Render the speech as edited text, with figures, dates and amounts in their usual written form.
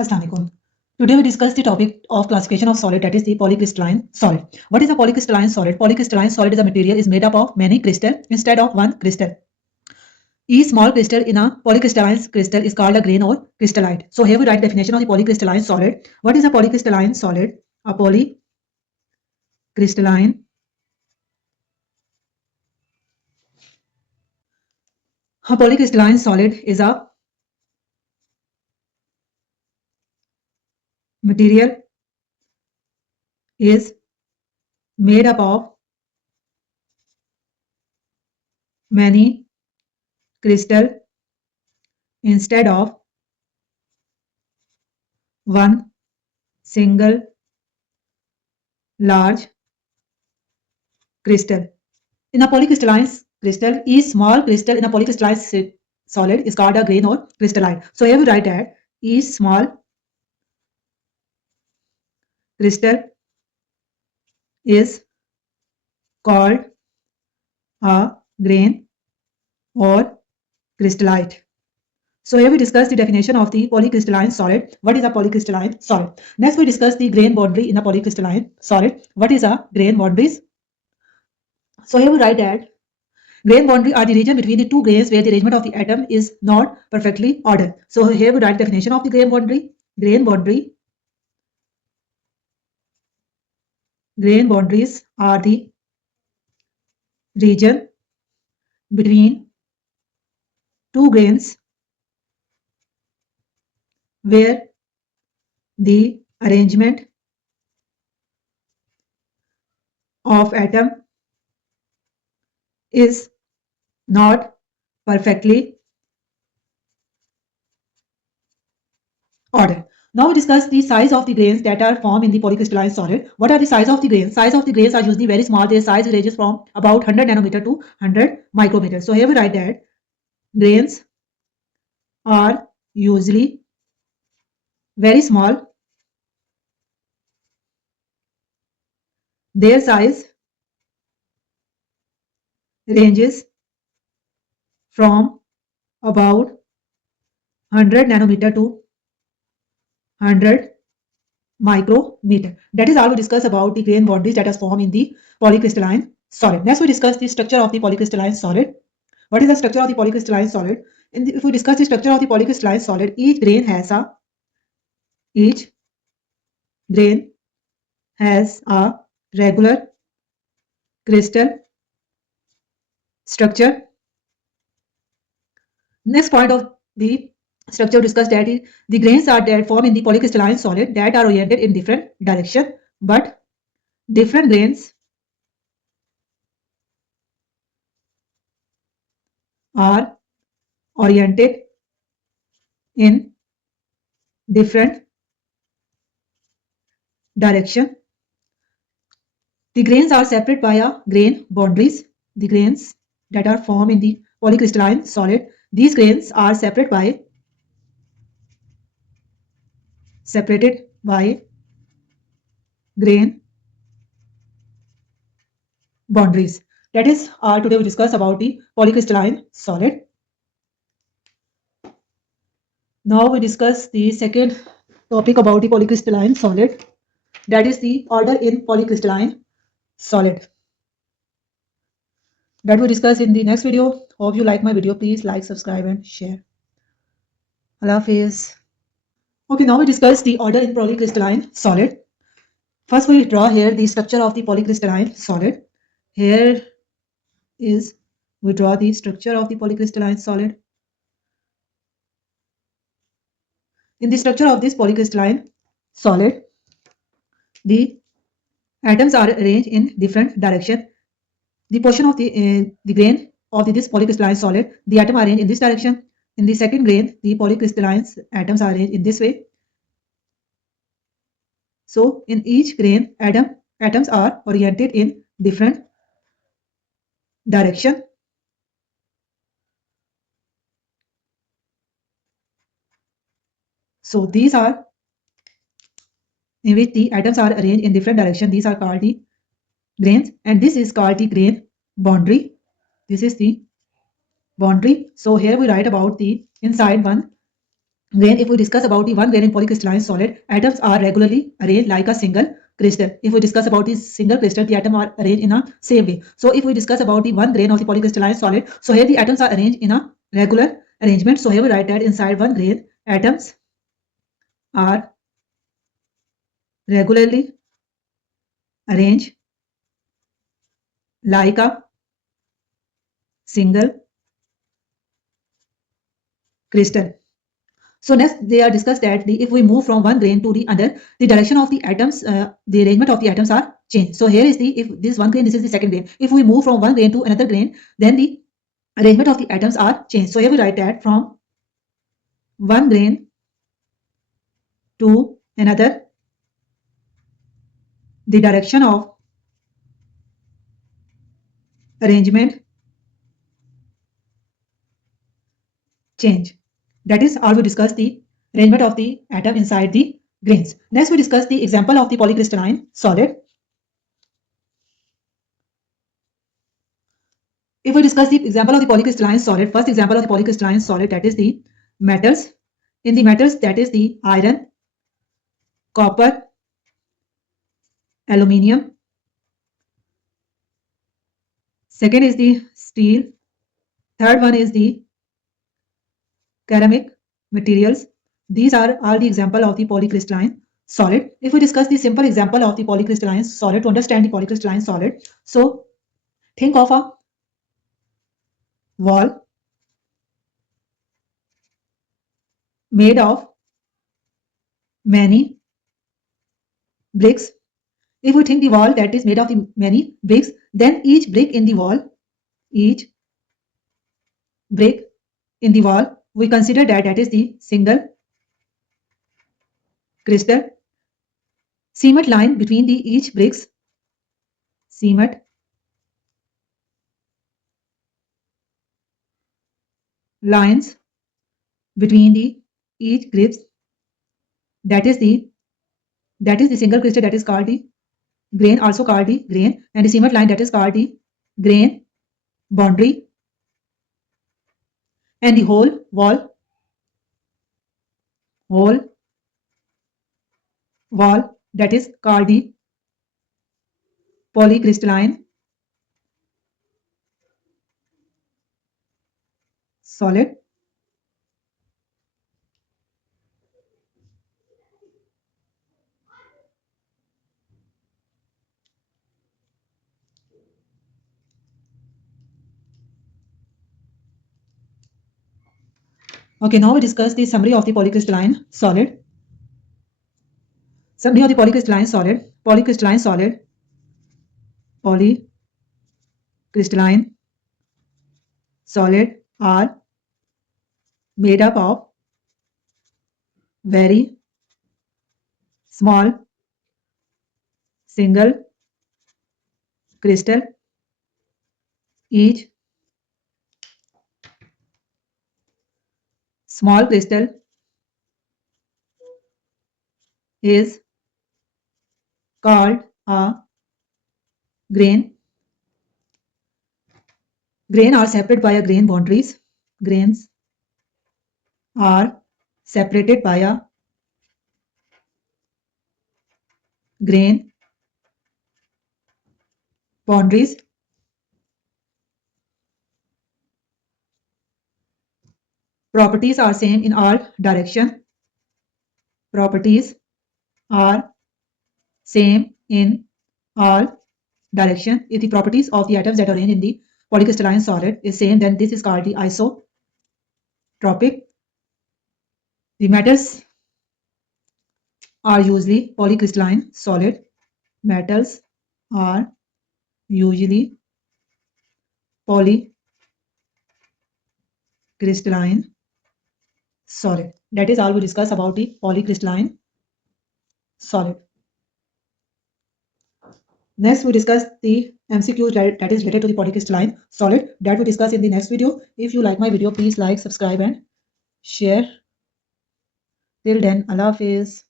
Assalamualaikum. Today we discuss the topic of classification of solid, that is the polycrystalline solid. What is a polycrystalline solid? Polycrystalline solid is a material is made up of many crystals instead of one crystal. Each small crystal in a polycrystalline crystal is called a grain or crystallite. So here we write definition of the polycrystalline solid. What is a polycrystalline solid? A polycrystalline solid is a material is made up of many crystal instead of one single large crystal. In a polycrystalline crystal, each small crystal in a polycrystalline solid is called a grain or crystallite. So here we write that each small crystal is called a grain or crystallite. So here we discuss the definition of the polycrystalline solid. What is a polycrystalline solid? Next we discuss the grain boundary in a polycrystalline solid. What is a grain boundaries? So here we write that grain boundary are the region between the two grains where the arrangement of the atom is not perfectly ordered. So here we write definition of the grain boundary. Grain boundaries are the region between two grains where the arrangement of atom is not perfectly ordered. Now we discuss the size of the grains that are formed in the polycrystalline solid. What are the size of the grains? Size of the grains are usually very small. Their size ranges from about 100 nanometer to 100 micrometer. So here we write that grains are usually very small. Their size ranges from about 100 nanometer to 100 micrometer. That is all we discuss about the grain boundaries that are formed in the polycrystalline solid. Next we discuss the structure of the polycrystalline solid. What is the structure of the polycrystalline solid? If we discuss the structure of the polycrystalline solid, each grain has a regular crystal structure. Next point of the structure discussed that is the grains are that form in the polycrystalline solid that are oriented in different direction, but different grains are oriented in different direction. The grains are separated by a grain boundaries. The grains that are formed in the polycrystalline solid, these grains are separated by grain boundaries. That is all today we discuss about the polycrystalline solid. Now we discuss the second topic about the polycrystalline solid, that is the order in polycrystalline solid. That we discuss in the next video. Hope you like my video. Please like, subscribe and share. Allah Hafiz. Okay, now we discuss the order in polycrystalline solid. First we draw here the structure of the polycrystalline solid. Here is we draw the structure of the polycrystalline solid. In the structure of this polycrystalline solid, the atoms are arranged in different direction. The portion of the grain of this polycrystalline solid, the atom are arranged in this direction. In the second grain, the polycrystalline atoms are arranged in this way. So in each grain, atoms are oriented in different direction. So these are in which the atoms are arranged in different direction. These are called the grains, and this is called the grain boundary. This is the boundary. So here we write about the inside one grain, if we discuss about the one grain in polycrystalline solid, atoms are regularly arranged like a single crystal. If we discuss about the single crystal, the atoms are arranged in a same way. So if we discuss about the one grain of the polycrystalline solid, so here the atoms are arranged in a regular arrangement. So here we write that inside one grain, atoms are regularly arranged like a single crystal. So next they are discussed that if we move from one grain to the other, the direction of the atoms, the arrangement of the atoms are changed. So here is if this one grain, this is the second grain. If we move from one grain to another grain, then the arrangement of the atoms are changed. So here we write that from one grain to another, the direction of arrangement change. That is how we discuss the arrangement of the atom inside the grains. Next we discuss the example of the polycrystalline solid. If we discuss the example of the polycrystalline solid, first example of the polycrystalline solid, that is the metals. In the metals, that is the iron, copper, aluminium. Second is the steel. Third one is the ceramic materials. These are all the example of the polycrystalline solid. If we discuss the simple example of the polycrystalline solid to understand the polycrystalline solid, so think of a wall made of many bricks. If we think the wall that is made of the many bricks, then each brick in the wall, each brick in the wall, we consider that is the single crystal. Cement line between the each bricks, cement lines between the each grips, that is the single crystal, that is called the grain, also called the grain, and the cement line, that is called the grain boundary, and the whole wall, that is called the polycrystalline solid. Okay, now we discuss the summary of the polycrystalline solid. Summary of the polycrystalline solid. Polycrystalline solid. Polycrystalline solid are made up of very small single crystal. Each small crystal is called a grain. Grain are separated by a grain boundaries. Grains are separated by a grain boundaries. Properties are same in all direction. Properties are same in all direction. If the properties of the atoms that are in the polycrystalline solid is same, then this is called the isotropic. The metals are usually polycrystalline solid. Metals are usually polycrystalline solid. That is all we discuss about the polycrystalline solid. Next, we discuss the MCQ that is related to the polycrystalline solid, that we discuss in the next video. If you like my video, please like, subscribe, and share. Till then, Allah Hafiz.